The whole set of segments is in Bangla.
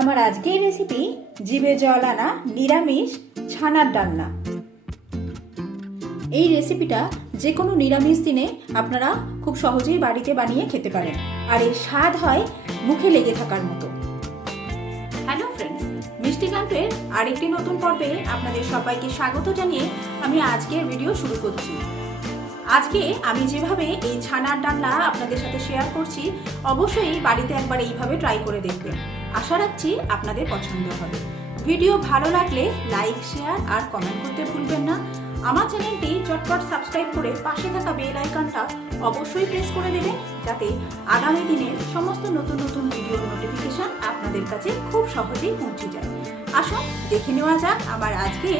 আমার আজকের রেসিপি জিভে জল আনা নিরামিষ ছানার ডালনা। এই রেসিপিটা যে কোনো নিরামিষ দিনে আপনারা খুব সহজেই বাড়িতে বানিয়ে খেতে পারেন, আর এর স্বাদ হয় মুখে লেগে থাকার মতো। হ্যালো ফ্রেন্ডস, মিষ্টিকান্তের আরেকটি নতুন পর্বে আপনাদের সবাইকে স্বাগত জানিয়ে আমি আজকের ভিডিও শুরু করছি। আজকে আমি যেভাবে এই ছানার ডালনা আপনাদের সাথে শেয়ার করছি, অবশ্যই বাড়িতে একবার এইভাবে ট্রাই করে দেখবেন। আশা রাখছি আপনাদের পছন্দ হবে। ভিডিও ভালো লাগলে লাইক, শেয়ার আর কমেন্ট করতে ভুলবেন না। আমার চ্যানেলটি চটপট সাবস্ক্রাইব করে পাশে থাকা বেল আইকনটা অবশ্যই প্রেস করে দেবেন, যাতে আগামী দিনের সমস্ত নতুন নতুন ভিডিওর নোটিফিকেশন আপনাদের কাছে খুব সহজেই পৌঁছে যায়। আসুন দেখে নেওয়া যাক আমার আজকে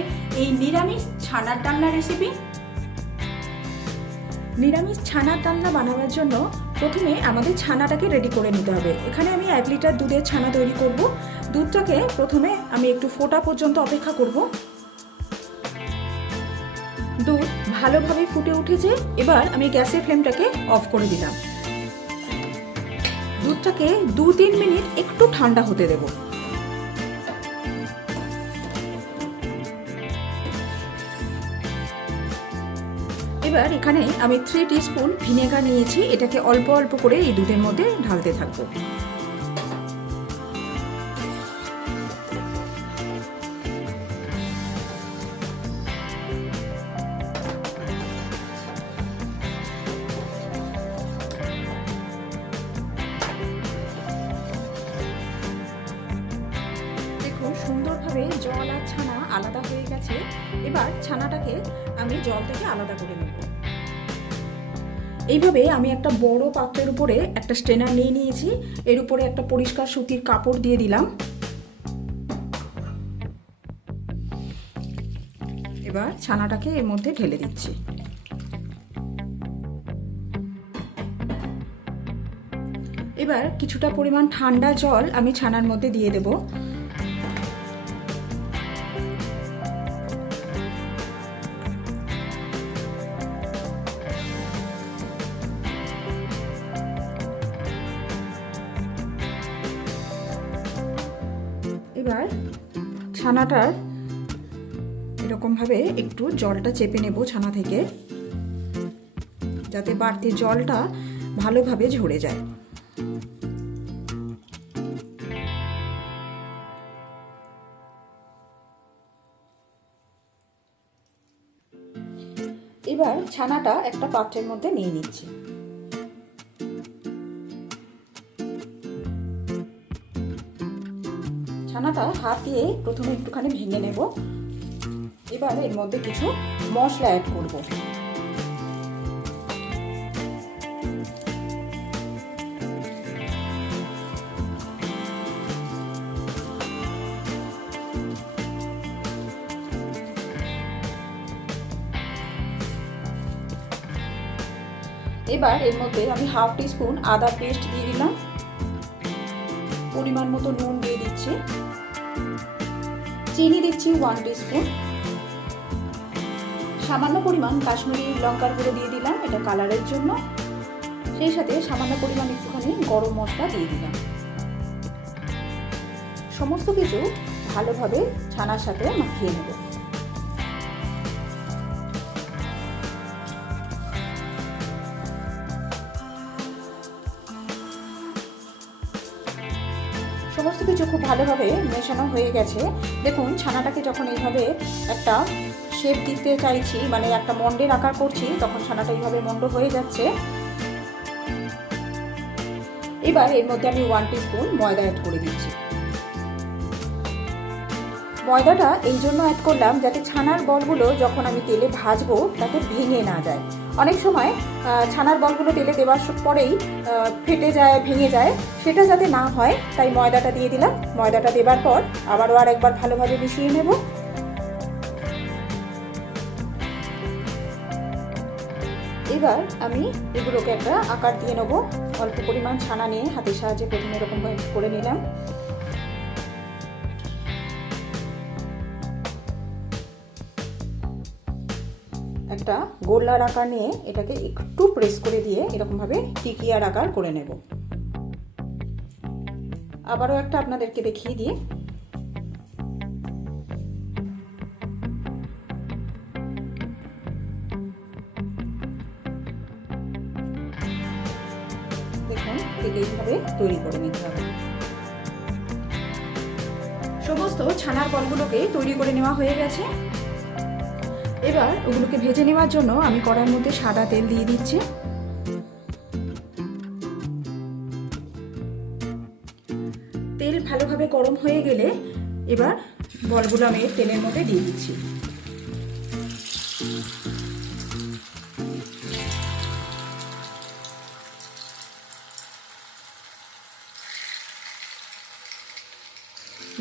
এই নিরামিষ ছানার ডালনা রেসিপি। নিরামিষ ছানার ডালনা বানানোর জন্য প্রথমে আমাদের ছানাটাকে রেডি করে নিতে হবে। এখানে আমি 1 লিটার দুধের ছানা তৈরি করব। দুধটাকে প্রথমে আমি একটু ফোটা পর্যন্ত অপেক্ষা করব। দুধ ভালোভাবে ফুটে উঠেছে, এবার আমি গ্যাসের ফ্লেমটাকে অফ করে দিলাম। দুধটাকে 2-3 মিনিট একটু ঠান্ডা হতে দেব। এবার এখানে আমি 3 টিস্পুন ভিনেগার নিয়েছি, এটাকে অল্প অল্প করে এই দুধের মধ্যে ঢালতে থাকবো। দেখুন সুন্দরভাবে জল আর ছানা আলাদা হয়ে গেছে। এবার ছানাটাকে আমি জল থেকে আলাদা করে নেব। এইভাবে আমি একটা বড় পাত্রের উপরে একটা স্ট্রেনার নিয়ে নিয়েছি, এর উপরে একটা পরিষ্কার সুতির কাপড় দিয়ে দিলাম। এবার ছানাটাকে এর মধ্যে ঢেলে দিচ্ছি। এবার কিছুটা পরিমাণ ঠান্ডা জল আমি ছানার মধ্যে দিয়ে দেব। এবার ছানাটার এরকমভাবে একটু জলটা চেপে নেব ছানা থেকে, যাতে বাড়তি জলটা ভালোভাবে ঝরে যায়। এবার ছানাটা একটা পাত্রের মধ্যে নিয়ে নিচ্ছি। ছানাটা হাত দিয়ে প্রথমে একটুখানি ভেঙে নেব। এবার এর মধ্যে কিছু মশলা অ্যাড করব। এবার এর মধ্যে আমি 1/2 টিস্পুন আদা পেস্ট দিয়ে দিলাম। পরিমাণ মতো নুন দিয়ে দিচ্ছি। চিনি দিচ্ছি 1 টিস্পুন। সামান্য পরিমাণ কাশ্মীরি লঙ্কার গুঁড়ো দিয়ে দিলাম, এটা কালারের জন্য। সেই সাথে সামান্য পরিমাণ একটুখানি গরম মশলা দিয়ে দিলাম। সমস্ত কিছু ভালোভাবে ছানার সাথে মাখিয়ে নেব। সমস্ত কিছু খুব ভালোভাবে মেশানো হয়ে গেছে। দেখুন ছানাটাকে যখন এইভাবে একটা শেপ দিতে চাইছি, মানে একটা মন্ডের আকার করছি, তখন ছানাটা এইভাবে মন্ড হয়ে যাচ্ছে। এবার এর মধ্যে আমি 1 টিস্পুন ময়দা অ্যাড করে দিচ্ছি। ময়দাটা এই জন্য অ্যাড করলাম যাতে ছানার বলগুলো যখন আমি তেলে ভাজবো তাতে ভেঙে না যায়। অনেক সময় ছানার বলগুলো তেলে দেওয়ার পরেই ফেটে যায়, ভেঙে যায়, সেটা যাতে না হয় তাই ময়দাটা দিয়ে দিলাম। ময়দাটা দেবার পর আবারও একবার ভালোভাবে মিশিয়ে নেব। এবার আমি এগুলোকে একটা আকার দিয়ে নেব। অল্প পরিমাণ ছানা নিয়ে হাতের সাহায্যে প্রথমে এরকম করে নিলাম। একটা গোলার আকার নিয়ে এটাকে একটু প্রেস করে দিয়ে এরকমভাবে টিকিয়ার আকার করে নেব। আবারও একটা আপনাদেরকে দেখিয়ে দিই। দেখুন ঠিক এইভাবে তৈরি করে নিতে হবে। সমস্ত ছানার বলগুলোকে তৈরি করে নেওয়া হয়ে গেছে। এবার ওগুলোকে ভেজে নেওয়ার জন্য আমি কড়াইয়ের মধ্যে সাদা তেল দিয়ে দিচ্ছি। তেল ভালোভাবে গরম হয়ে গেলে এবার বলগুলো আমি তেলের মধ্যে দিয়ে দিচ্ছি।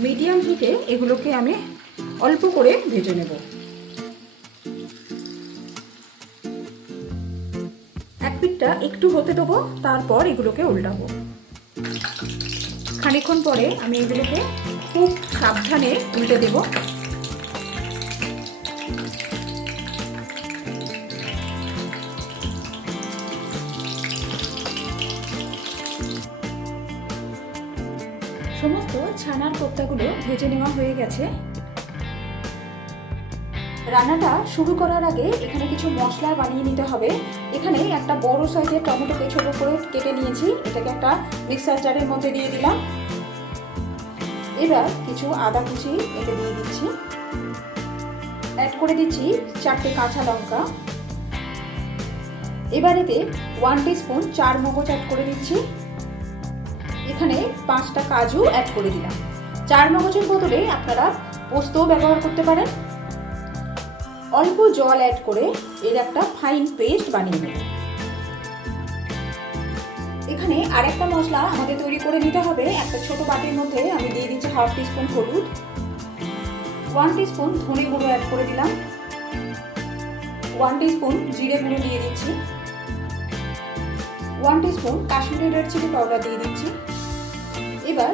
মিডিয়াম হিটে এগুলোকে আমি অল্প করে ভেজে নেব। এক পিঠটা একটু হতে দেবো, তারপর এগুলোকে উল্টাবো। খানিকক্ষণ পরে আমি এগুলোকে খুব সাবধানে উল্টে দেব। সমস্ত ছানার কোপ্তাগুলো ভেজে নেওয়া হয়ে গেছে। রান্নাটা শুরু করার আগে এখানে কিছু মশলা বানিয়ে নিতে হবে। এখানে একটা বড় সাইজের টমেটোকে ছোট করে কেটে নিয়েছি, এটাকে একটা মিক্সার জারের মধ্যে দিয়ে দিলাম। এবার কিছু আদা কুচি এতে দিয়ে দিচ্ছি। অ্যাড করে দিচ্ছি 4টে কাঁচা লঙ্কা। এবার এতে 1 টিস্পুন চার মগজ অ্যাড করে দিচ্ছি। এখানে 5টা কাজু অ্যাড করে দিলাম। চার মগজের বদলে আপনারা পোস্তও ব্যবহার করতে পারেন। অল্প জল অ্যাড করে এর একটা ফাইন পেস্ট বানিয়ে নেব। এখানে আরেকটা মশলা আমাদের তৈরি করে নিতে হবে। একটা ছোট বাটির মধ্যে আমি দিয়ে দিচ্ছি 1/2 টিস্পুন হলুদ, 1 টিস্পুন ধনে গুঁড়ো অ্যাড করে দিলাম, 1 টিস্পুন জিরে গুঁড়ো দিয়ে দিচ্ছি, 1 teaspoon Kashmiri red chilli powder দিয়ে দিচ্ছি। এবার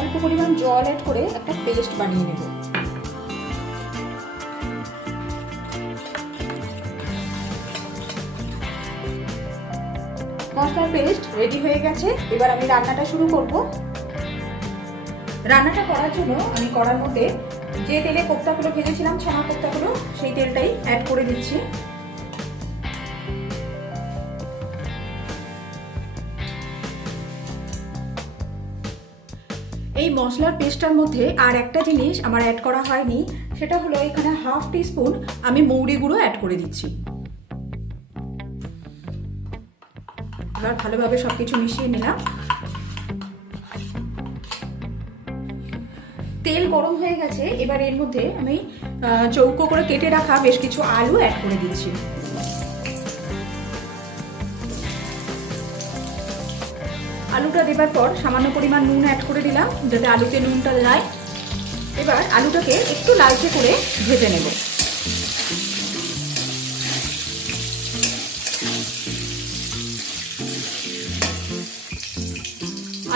অল্প পরিমাণ জল অ্যাড করে একটা পেস্ট বানিয়ে নেব। মশলার পেস্ট রেডি হয়ে গেছে। এবার আমি রান্নাটা শুরু করব। রান্নাটা করার জন্য আমি কড়ার মধ্যে যে তেলে কোপ্তাগুলো ভেজেছিলাম, ছানা কোপ্তাগুলো, সেই তেলটাই অ্যাড করে দিচ্ছি। এই মশলার পেস্টটার মধ্যে আর একটা জিনিস আমার অ্যাড করা হয়নি, সেটা হলো এখানে 1/2 টিস্পুন আমি মৌরি গুঁড়ো অ্যাড করে দিচ্ছি। এবার ভালোভাবে সবকিছু মিশিয়ে নিলাম। তেল গরম হয়ে গেছে। এবার এর মধ্যে আমি চৌকো করে কেটে রাখা বেশ কিছু আলু অ্যাড করে দিচ্ছি। আলুটা দেবার পর সামান্য পরিমাণ নুন অ্যাড করে দিলাম, যাতে আলুতে নুনটা যায়। এবার আলুটাকে একটু লালচে করে ভেজে নেব।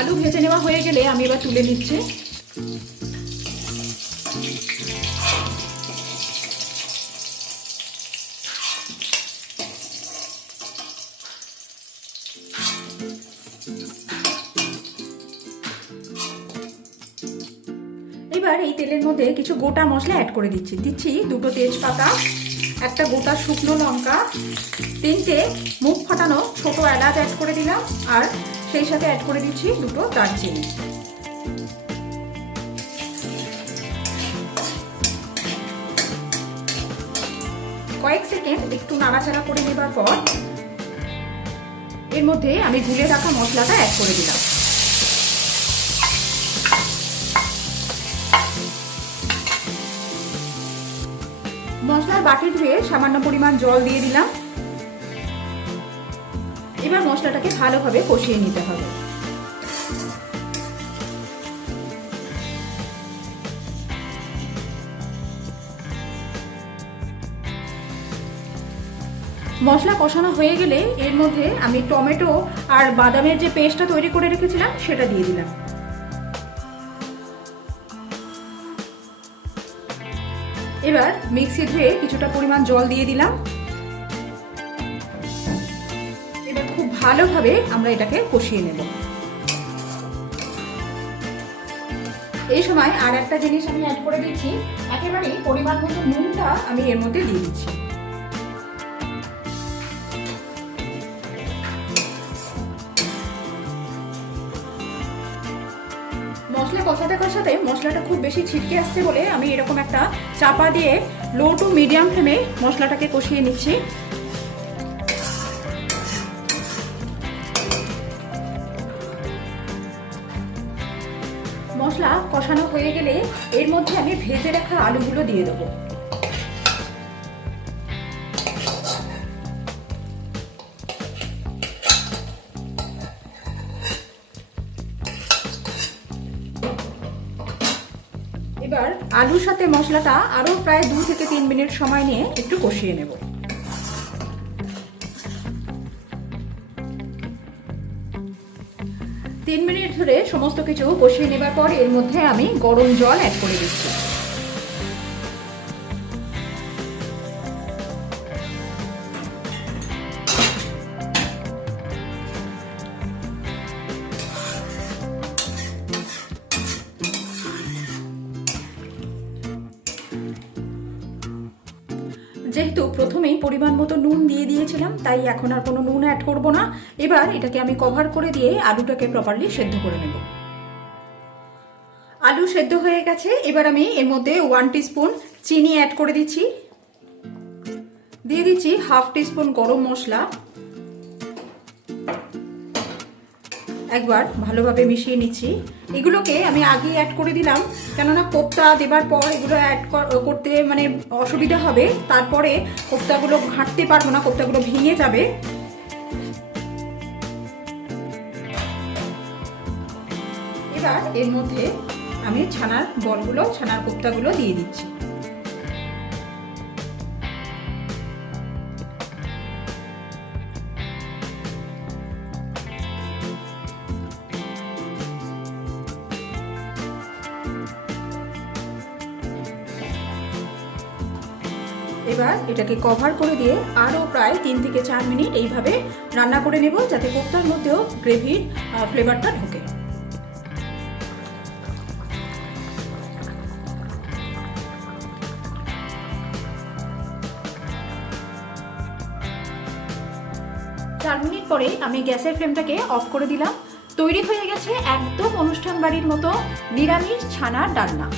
আলু ভেজে নেওয়া হয়ে গেলে আমি এবার তুলে নিচ্ছি। এবার এই তেলের মধ্যে কিছু গোটা মশলা অ্যাড করে দিচ্ছি। 2টো তেজপাতা, একটা গোটা শুকনো লঙ্কা, 3টে মুখ ফাটানো ছোট এলাচ অ্যাড করে দিলাম, আর সেই সাথে অ্যাড করে দিচ্ছি 2টো দারচিনি। কয়েক সেকেন্ড একটু নাড়াচাড়া করে নেবার পর এর মধ্যে আমি গুলে রাখা মশলাটা অ্যাড করে দিলাম। মশলার বাটি ধুয়ে সামান্য পরিমাণ জল দিয়ে দিলাম। এবার মশলাটাকে ভালোভাবে কষিয়ে নিতে হবে। মশলা কষানো হয়ে গেলে এর মধ্যে আমি টমেটো আর বাদামের যে পেস্টটা তৈরি করে রেখেছিলাম সেটা দিয়ে দিলাম। এবার মিক্সি ধুয়ে কিছুটা পরিমাণ জল দিয়ে দিলাম। এবার খুব ভালোভাবে আমরা এটাকে কষিয়ে নেব। এই সময় আর একটা জিনিস আমি অ্যাড করে দিচ্ছি, একেবারে পরিমাণ মতো নুনটা আমি এর মধ্যে দিয়ে দিচ্ছি। মশলা কষাতে কষাতে মশলাটা খুব বেশি ছিটকে আসছে বলে আমি এরকম একটা চাপা দিয়ে লো টু মিডিয়াম ফ্লেমে মশলাটাকে কষিয়ে নিচ্ছি। মশলা কষানো হয়ে গেলে এর মধ্যে আমি ভেজে রাখা আলুগুলো দিয়ে দেবো। এবার আলুর সাথে মশলাটা আরো প্রায় 2 থেকে 3 মিনিট সময় নিয়ে একটু কষিয়ে নেব। 3 মিনিট ধরে সমস্ত কিছু কষিয়ে নেবার পর এর মধ্যে আমি গরম জল অ্যাড করে দিচ্ছি। যেহেতু প্রথমেই পরিমাণ মতো নুন দিয়ে দিয়েছিলাম, তাই এখন আর কোনো নুন অ্যাড করব না। এবার এটাকে আমি কভার করে দিয়ে আলুটাকে প্রপারলি সেদ্ধ করে নেব। আলু সেদ্ধ হয়ে গেছে, এবার আমি এর মধ্যে 1 টিস্পুন চিনি অ্যাড করে দিচ্ছি। দিয়ে দিচ্ছি 1/2 টিস্পুন গরম মশলা। একবার ভালোভাবে মিশিয়ে নিচ্ছি। এগুলোকে আমি আগে অ্যাড করে দিলাম, কেননা কোপ্তা দেবার পর এগুলো অ্যাড করতে মানে অসুবিধা হবে, তারপরে কোপ্তাগুলো ঘাঁটতে পারবো না, কোপ্তাগুলো ভেঙে যাবে। এবার এর মধ্যে আমি ছানার কোপ্তাগুলো দিয়ে দিচ্ছি। এবার এটাকে কভার করে দিয়ে আরও প্রায় 3 থেকে 4 মিনিট এইভাবে রান্না করে নেব, যাতে কোপ্তার মধ্যেও গ্রেভির ফ্লেভারটা ঢোকে। চার মিনিট পরে আমি গ্যাসের ফ্লেমটাকে অফ করে দিলাম। তৈরি হয়ে গেছে একদম অনুষ্ঠান বাড়ির মতো নিরামিষ ছানার ডালনা।